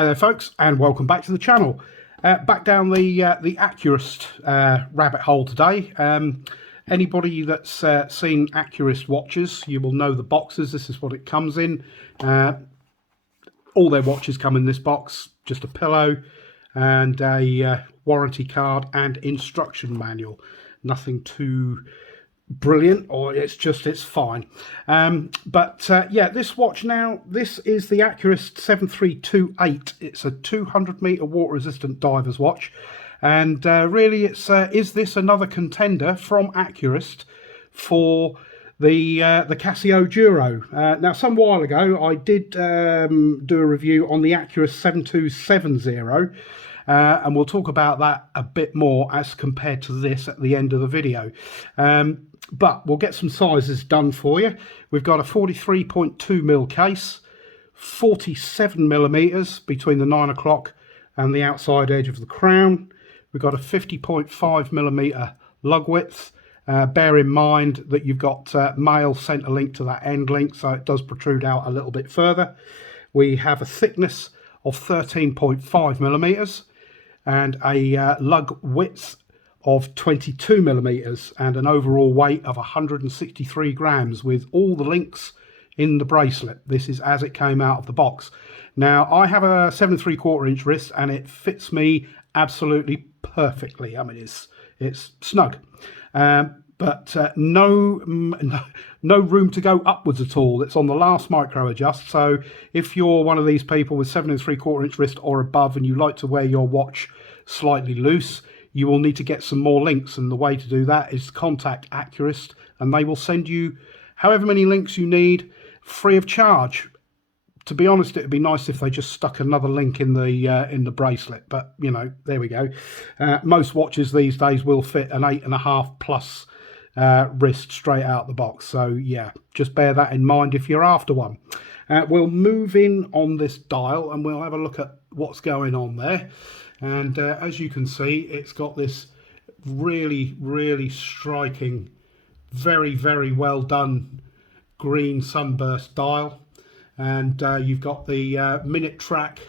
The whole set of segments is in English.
Hi there folks, and welcome back to the channel. Back down the Accurist rabbit hole today. Anybody that's seen Accurist watches, you will know the boxes. This is what it comes in. All their watches come in this box, just a pillow and a warranty card and instruction manual. Nothing too brilliant, or it's fine. Yeah, this watch now, this is the Accurist 7328. It's a 200-meter water resistant diver's watch, and really it's is this another contender from Accurist for the Casio Duro? Now, some while ago I did do a review on the Accurist 7270, and we'll talk about that a bit more as compared to this at the end of the video. But we'll get some sizes done for you. We've got a 43.2mm case, 47mm between the 9 o'clock and the outside edge of the crown. We've got a 50.5mm lug width. Bear in mind that you've got male centre link to that end link, so it does protrude out a little bit further. We have a thickness of 13.5mm and a lug width of 22mm and an overall weight of 163 grams with all the links in the bracelet. This is as it came out of the box. Now, I have a 7 3/4 inch wrist and it fits me absolutely perfectly. I mean, it's snug, but no room to go upwards at all. It's on the last micro adjust. So if you're one of these people with 7 3/4 inch wrist or above and you like to wear your watch slightly loose, you will need to get some more links, and the way to do that is contact Accurist and they will send you however many links you need free of charge. To be honest, it would be nice if they just stuck another link in the bracelet, but you know, there we go. Most watches these days will fit an 8.5 plus wrist straight out the box, so yeah, just bear that in mind if you're after one. We'll move in on this dial and we'll have a look at what's going on there. And as you can see, it's got this really striking, very well done green sunburst dial, and you've got the minute track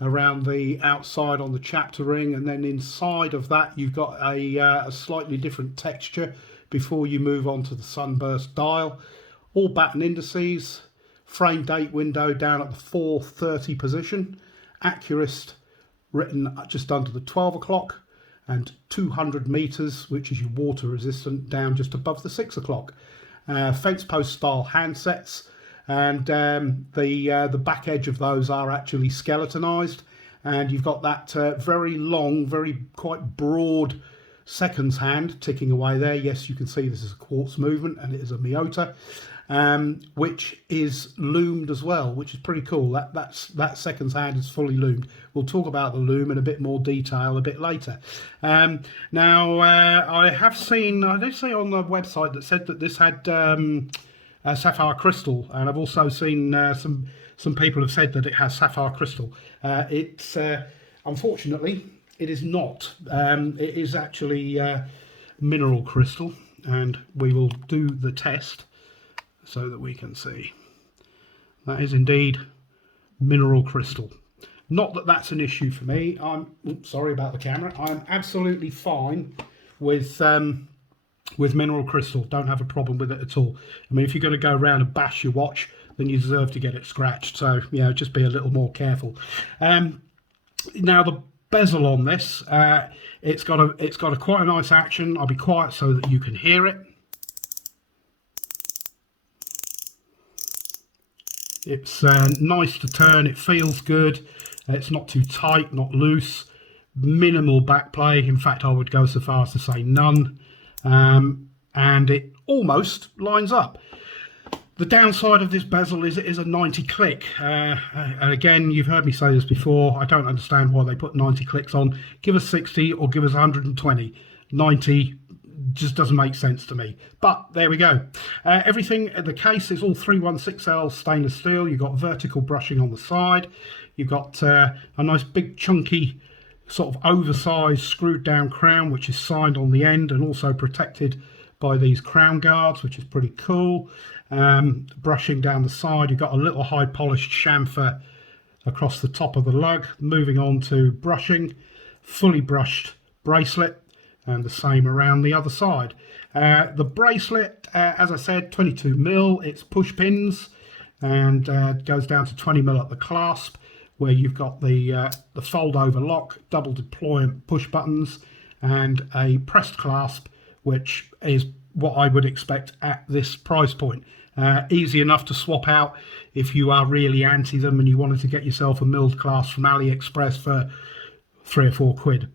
around the outside on the chapter ring, and then inside of that you've got a slightly different texture before you move on to the sunburst dial. All batten indices, frame date window down at the 4:30 position, Accurist written just under the 12 o'clock, and 200 meters, which is your water resistant, down just above the 6 o'clock. Fence post style handsets, and the back edge of those are actually skeletonized, and you've got that very long, quite broad seconds hand ticking away there. Yes, you can see this is a quartz movement and it is a Miyota, which is loomed as well, which is pretty cool. That seconds hand is fully loomed. We'll talk about the loom in a bit more detail a bit later. Now, I did see on the website that said that this had sapphire crystal, and I've also seen some people have said that it has sapphire crystal. It's unfortunately it is not. It is actually mineral crystal, and we will do the test so that we can see. That is indeed mineral crystal. Not that that's an issue for me. Sorry about the camera. I'm absolutely fine with mineral crystal. Don't have a problem with it at all. I mean, if you're going to go around and bash your watch, then you deserve to get it scratched. So, you know, just be a little more careful. Now, the bezel on this, it's got a quite a nice action. I'll be quiet so that you can hear it. It's nice to turn. It feels good. It's not too tight, not loose. Minimal back play. In fact, I would go so far as to say none. And it almost lines up. The downside of this bezel is it is a 90 click. And again, you've heard me say this before. I don't understand why they put 90 clicks on. Give us 60 or give us 120. 90 just doesn't make sense to me, but there we go. Everything in the case is all 316L stainless steel. You've got vertical brushing on the side. You've got a nice big chunky sort of oversized screwed down crown, which is signed on the end and also protected by these crown guards, which is pretty cool. Brushing down the side, you've got a little high polished chamfer across the top of the lug. Moving on to brushing, fully brushed bracelet, and the same around the other side. The bracelet, as I said, 22mm, it's push pins, and goes down to 20mm at the clasp, where you've got the fold over lock, double deployment push buttons, and a pressed clasp, which is what I would expect at this price point. Easy enough to swap out if you are really anti them and you wanted to get yourself a milled clasp from AliExpress for 3 or 4 quid.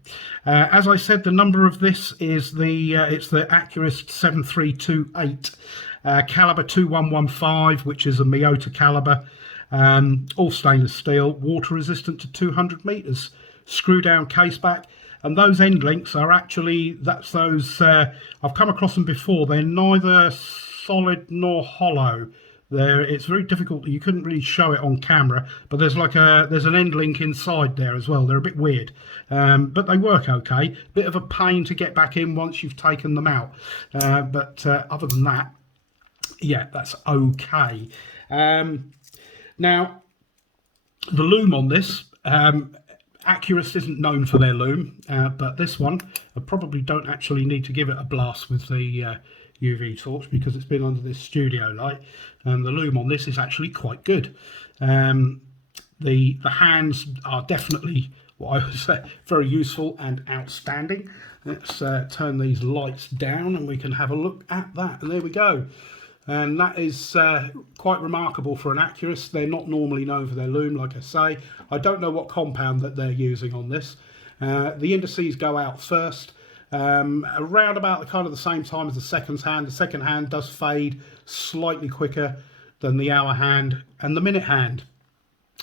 As I said, the number of this is it's the Accurist 7328 caliber 2115, which is a Miyota caliber, all stainless steel, water resistant to 200 meters, screw down case back. And those end links are actually, that's those, I've come across them before, they're neither solid nor hollow. It's very difficult, you couldn't really show it on camera, but there's an end link inside there as well. They're a bit weird, but they work okay. Bit of a pain to get back in once you've taken them out, but other than that, yeah, that's okay. Now, the loom on this, Accurist isn't known for their loom, but this one, I probably don't actually need to give it a blast with the UV torch because it's been under this studio light, and the loom on this is actually quite good. The hands are definitely what I would say very useful and outstanding. Let's turn these lights down and we can have a look at that, and there we go. And that is quite remarkable for an Accurist. They're not normally known for their loom, like I say. I don't know what compound that they're using on this. The indices go out first, around about the same time as the second hand. The second hand does fade slightly quicker than the hour hand and the minute hand.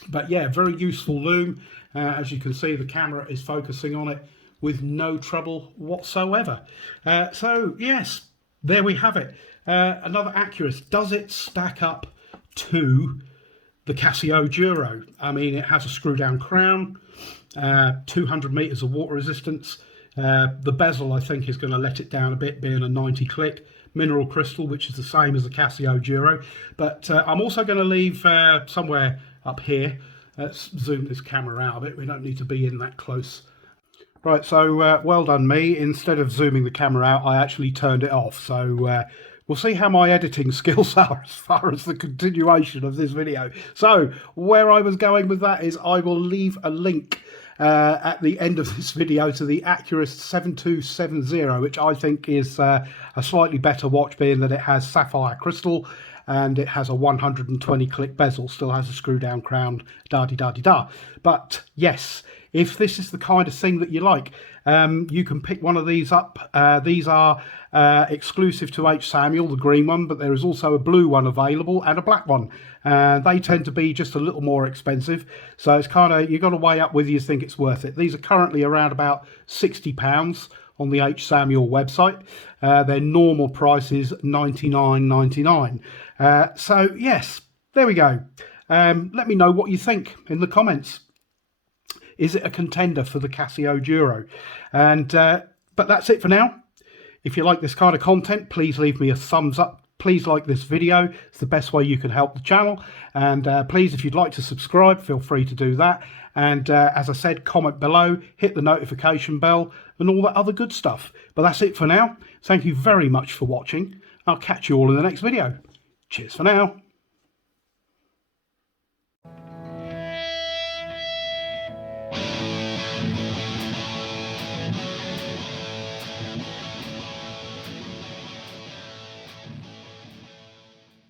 But yeah, very useful loom. As you can see, the camera is focusing on it with no trouble whatsoever. So yes, there we have it. Another Accurist. Does it stack up to the Casio Duro? I mean, it has a screw down crown, 200 meters of water resistance. The bezel, I think, is going to let it down a bit, being a 90 click. Mineral crystal, which is the same as the Casio Duro. But I'm also going to leave somewhere up here. Let's zoom this camera out a bit. We don't need to be in that close. Right, so well done me. Instead of zooming the camera out, I actually turned it off. So we'll see how my editing skills are as far as the continuation of this video. So where I was going with that is I will leave a link at the end of this video to the Accurist 7270, which I think is a slightly better watch, being that it has sapphire crystal and it has a 120 click bezel, still has a screw down crown, da-di-da-di-da. But yes, if this is the kind of thing that you like, you can pick one of these up. These are exclusive to H. Samuel, the green one, but there is also a blue one available and a black one. They tend to be just a little more expensive, so it's kind of, you've got to weigh up whether you think it's worth it. These are currently around about £60 on the H. Samuel website. Their normal price is $99.99. So yes, there we go. Let me know what you think in the comments. Is it a contender for the Casio Duro? And but that's it for now. If you like this kind of content, please leave me a thumbs up. Please like this video. It's the best way you can help the channel. And please, if you'd like to subscribe, feel free to do that. And as I said, comment below, hit the notification bell and all that other good stuff. But that's it for now. Thank you very much for watching. I'll catch you all in the next video. Cheers for now.